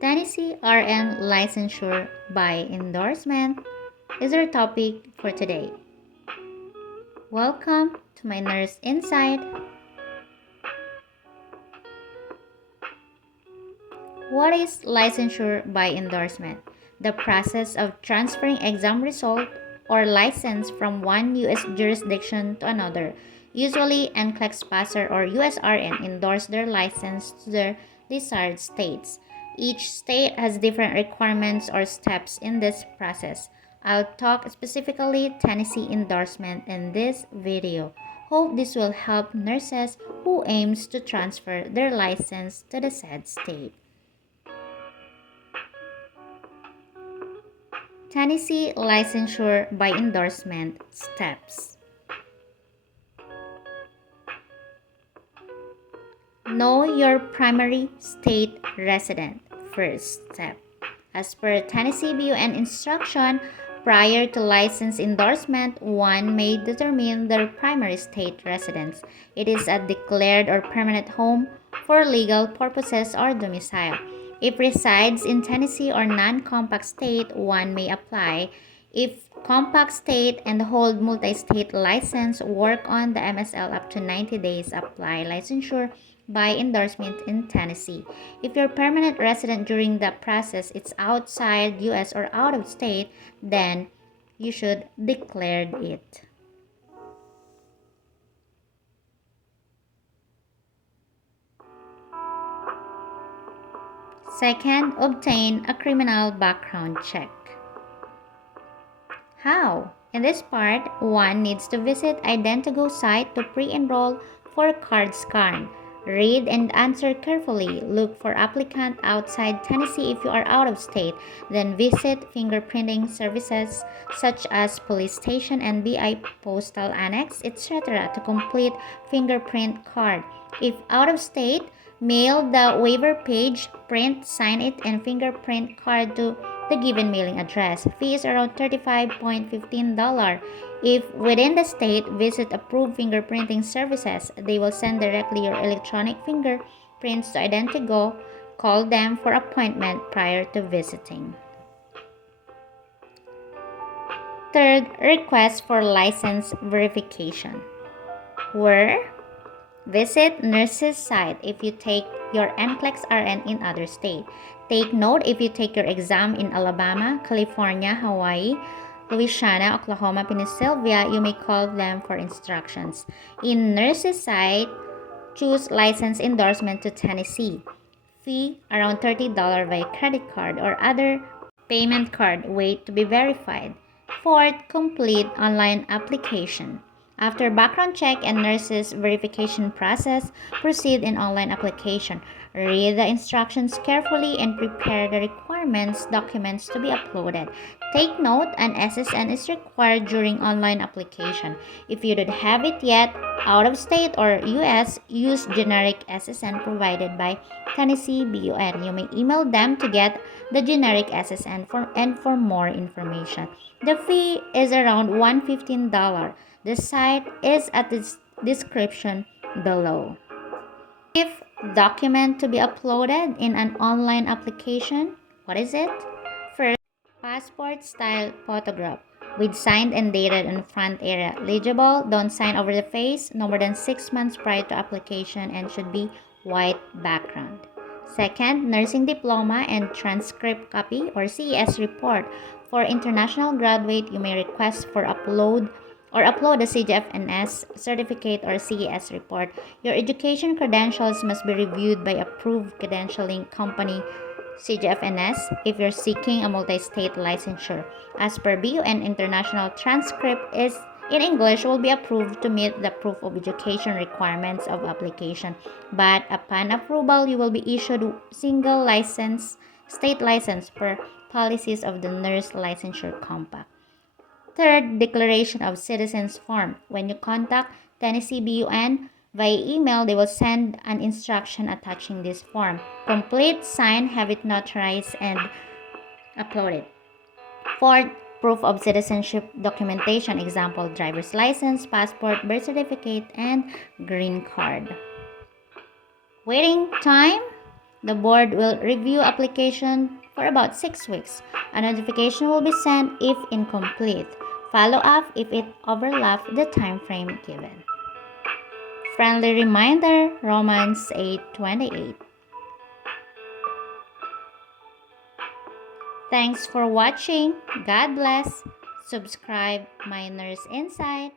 Tennessee RN licensure by endorsement is our topic for today. Welcome to my Nurse Insight. What is licensure by endorsement? The process of transferring exam result or license from one U.S. jurisdiction to another. Usually, NCLEX passer or USRN endorse their license to their desired states. Each state has different requirements or steps in this process. I'll talk specifically Tennessee endorsement in this video. Hope this will help nurses who aims to transfer their license to the said state. Tennessee licensure by endorsement steps. Know your primary state resident. First step. As per Tennessee BUN instruction, prior to license endorsement, one may determine their primary state residence. It is a declared or permanent home for legal purposes or domicile. If resides in Tennessee or non-compact state, one may apply. If compact state and hold multi-state license, work on the MSL up to 90 days, apply licensure by endorsement in Tennessee. If you're permanent resident during the process, it's outside US or out of state, then you should declare it. Second, obtain a criminal background check. How? In this part, one needs to visit Ident.gov site to pre-enroll for card scan. Read and answer carefully. Look for applicant outside Tennessee if you are out of state. Then visit fingerprinting services such as police station and BI postal annex, etc. to complete fingerprint card. If out of state, mail the waiver page, print, sign it, and fingerprint card to the given mailing address. Fee is around $35.15. If within the state, visit approved fingerprinting services. They will send directly your electronic fingerprints to Ident.gov. Call them for appointment prior to visiting. Third, request for license verification. Where? Visit nurse's site if you take your NCLEX RN in other state. Take note if you take your exam in Alabama, California, Hawaii, Louisiana, Oklahoma, Pennsylvania, you may call them for instructions. In nurse's site, choose license endorsement to Tennessee. Fee around $30 by credit card or other payment card. Wait to be verified. Fourth, complete online application. After background check and nurse's verification process, proceed in online application. Read the instructions carefully and prepare the documents to be uploaded. Take note, an SSN is required during online application. If you don't have it yet, out of state or US, use generic SSN provided by Tennessee BUN. You may email them to get the generic SSN for more information. The fee is around $115. The site is at the description below. If document to be uploaded in an online application, what is it? First, passport style photograph with signed and dated in front area. Legible, don't sign over the face, no more than 6 months prior to application, and should be white background. Second, nursing diploma and transcript copy or CES report. For international graduate, you may request for upload a CGFNS certificate or CES report. Your education credentials must be reviewed by approved credentialing company CGFNS if you're seeking a multi-state licensure. As per BUN, international transcript is in English will be approved to meet the proof of education requirements of application. But upon approval, you will be issued single license, state license per policies of the Nurse Licensure Compact. Third, declaration of citizens form. When you contact Tennessee BUN via email, they will send an instruction attaching this form. Complete, sign, have it notarized, and upload it. Fourth, proof of citizenship documentation. Example, driver's license, passport, birth certificate, and green card. Waiting time. The board will review application for about 6 weeks. A notification will be sent if incomplete. Follow up if it overlaps the time frame given. Friendly reminder, Romans 8:28. Thanks for watching. God bless. Subscribe my Nurse Insight.